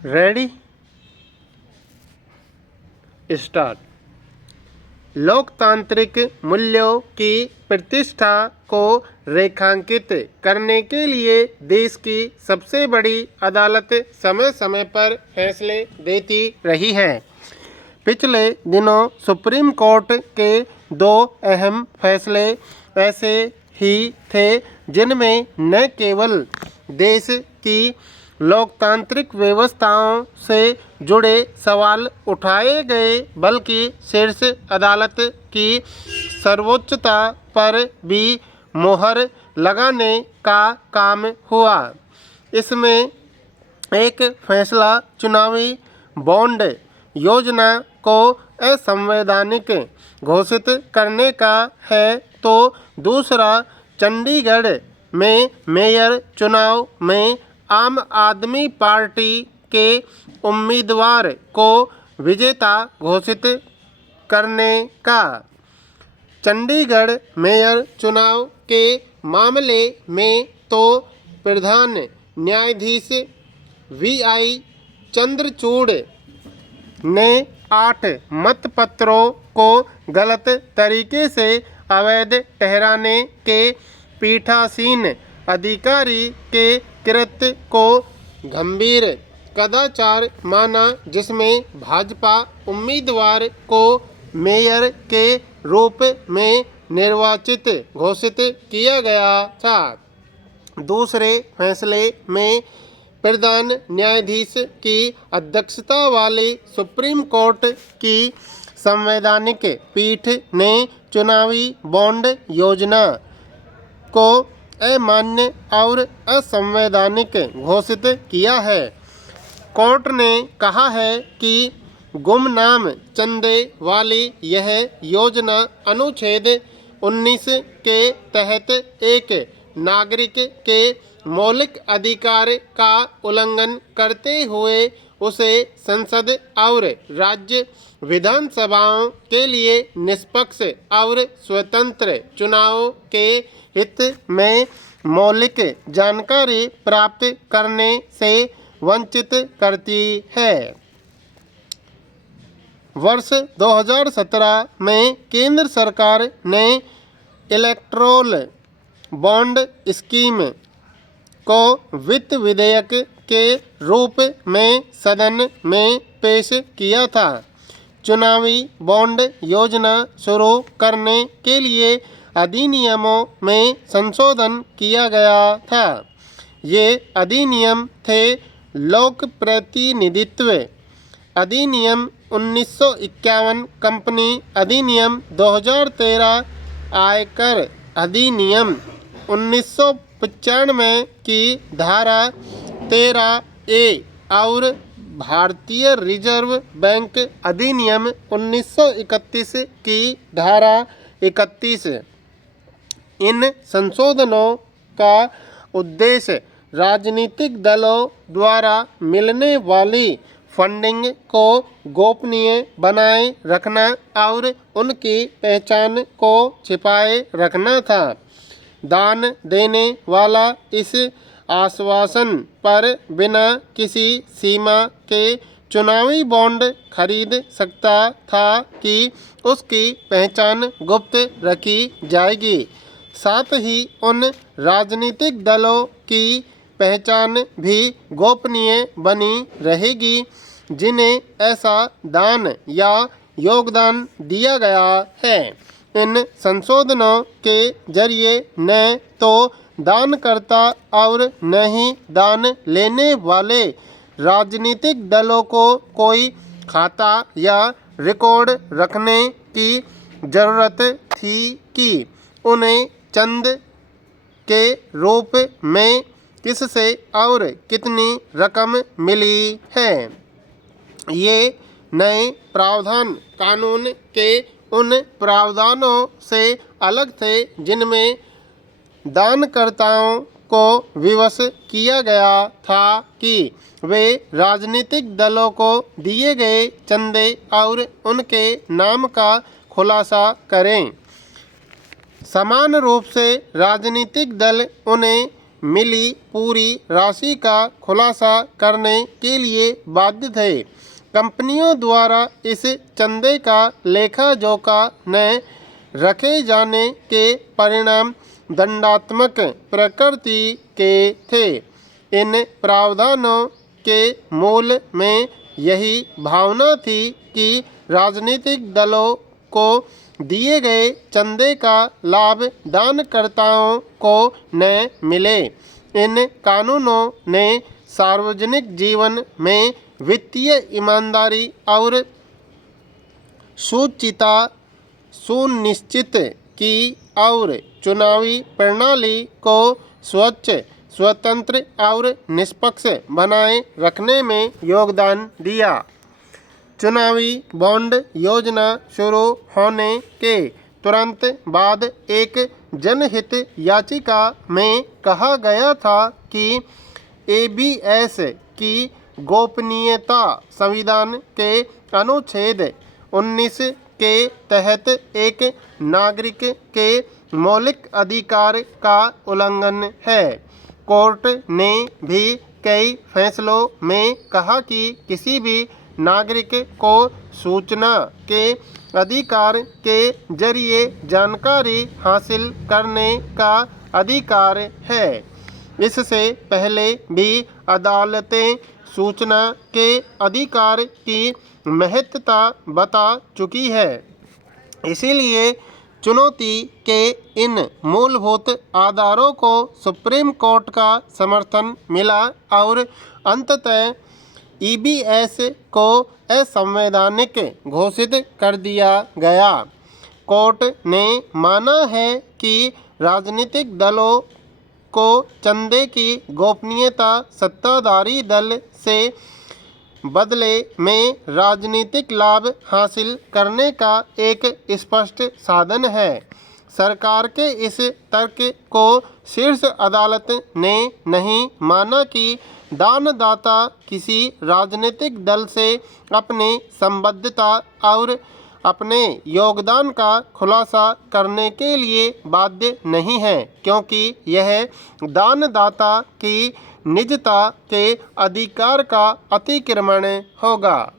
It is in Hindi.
Ready start. लोकतांत्रिक मूल्यों की प्रतिष्ठा को रेखांकित करने के लिए देश की सबसे बड़ी अदालत समय समय पर फैसले देती रही है। पिछले दिनों सुप्रीम कोर्ट के दो अहम फैसले ऐसे ही थे जिनमें न केवल देश की लोकतांत्रिक व्यवस्थाओं से जुड़े सवाल उठाए गए बल्कि शीर्ष अदालत की सर्वोच्चता पर भी मोहर लगाने का काम हुआ। इसमें एक फैसला चुनावी बॉन्ड योजना को असंवैधानिक घोषित करने का है तो दूसरा चंडीगढ़ में मेयर चुनाव में आम आदमी पार्टी के उम्मीदवार को विजेता घोषित करने का। चंडीगढ़ मेयर चुनाव के मामले में तो प्रधान न्यायाधीश वी.आई. चंद्रचूड़ ने 8 मतपत्रों को गलत तरीके से अवैध ठहराने के पीठासीन अधिकारी के कृत्य को गंभीर कदाचार माना, जिसमें भाजपा उम्मीदवार को मेयर के रूप में निर्वाचित घोषित किया गया था। दूसरे फैसले में प्रधान न्यायाधीश की अध्यक्षता वाली सुप्रीम कोर्ट की संवैधानिक पीठ ने चुनावी बॉन्ड योजना को अमान्य और असंवैधानिक घोषित किया है। कोर्ट ने कहा है कि गुमनाम चंदे वाली यह योजना अनुच्छेद 19 के तहत एक नागरिक के मौलिक अधिकार का उल्लंघन करते हुए उसे संसद और राज्य विधानसभाओं के लिए निष्पक्ष और स्वतंत्र चुनाव के हित में मौलिक जानकारी प्राप्त करने से वंचित करती है। वर्ष 2017 में केंद्र सरकार ने इलेक्टोरल बॉन्ड स्कीम को वित्त विधेयक के रूप में सदन में पेश किया था। चुनावी बॉन्ड योजना शुरू करने के लिए अधिनियमों में संशोधन किया गया था। ये अधिनियम थे लोक प्रतिनिधित्व अधिनियम 1951, कंपनी अधिनियम 2013, आयकर अधिनियम 1995 की धारा 13A और भारतीय रिजर्व बैंक अधिनियम 1931 की धारा 31। इन संशोधनों का उद्देश्य राजनीतिक दलों द्वारा मिलने वाली फंडिंग को गोपनीय बनाए रखना और उनकी पहचान को छिपाए रखना था। दान देने वाला इस आश्वासन पर बिना किसी सीमा के चुनावी बॉन्ड खरीद सकता था कि उसकी पहचान गुप्त रखी जाएगी। साथ ही उन राजनीतिक दलों की पहचान भी गोपनीय बनी रहेगी जिन्हें ऐसा दान या योगदान दिया गया है। इन संशोधनों के जरिए न तो दानकर्ता और न ही दान लेने वाले राजनीतिक दलों को कोई खाता या रिकॉर्ड रखने की जरूरत थी कि उन्हें चंद के रूप में किससे और कितनी रकम मिली है। ये नए प्रावधान कानून के उन प्रावधानों से अलग थे जिनमें दानकर्ताओं को विवश किया गया था कि वे राजनीतिक दलों को दिए गए चंदे और उनके नाम का खुलासा करें। समान रूप से राजनीतिक दल उन्हें मिली पूरी राशि का खुलासा करने के लिए बाध्य थे। कंपनियों द्वारा इस चंदे का लेखा जोखा न रखे जाने के परिणाम दंडात्मक प्रकृति के थे। इन प्रावधानों के मूल में यही भावना थी कि राजनीतिक दलों को दिए गए चंदे का लाभ दानकर्ताओं को न मिले। इन कानूनों ने सार्वजनिक जीवन में वित्तीय ईमानदारी और शुचिता सुनिश्चित की और चुनावी प्रणाली को स्वच्छ, स्वतंत्र और निष्पक्ष बनाए रखने में योगदान दिया। चुनावी बॉन्ड योजना शुरू होने के तुरंत बाद एक जनहित याचिका में कहा गया था कि एबीएस की गोपनीयता संविधान के अनुच्छेद 19 के तहत एक नागरिक के मौलिक अधिकार का उल्लंघन है। कोर्ट ने भी कई फैसलों में कहा कि किसी भी नागरिक को सूचना के अधिकार के जरिए जानकारी हासिल करने का अधिकार है। इससे पहले भी अदालतें सूचना के अधिकार की महत्ता बता चुकी है। इसीलिए चुनौती के इन मूलभूत आधारों को सुप्रीम कोर्ट का समर्थन मिला और अंततः ईबीएस को असंवैधानिक घोषित कर दिया गया। कोर्ट ने माना है कि राजनीतिक दलों को चंदे की गोपनीयता सत्ताधारी दल से बदले में राजनीतिक लाभ हासिल करने का एक स्पष्ट साधन है। सरकार के इस तर्क को शीर्ष अदालत ने नहीं माना कि दानदाता किसी राजनीतिक दल से अपनी संबद्धता और अपने योगदान का खुलासा करने के लिए बाध्य नहीं है, क्योंकि यह दानदाता की निजता के अधिकार का अतिक्रमण होगा।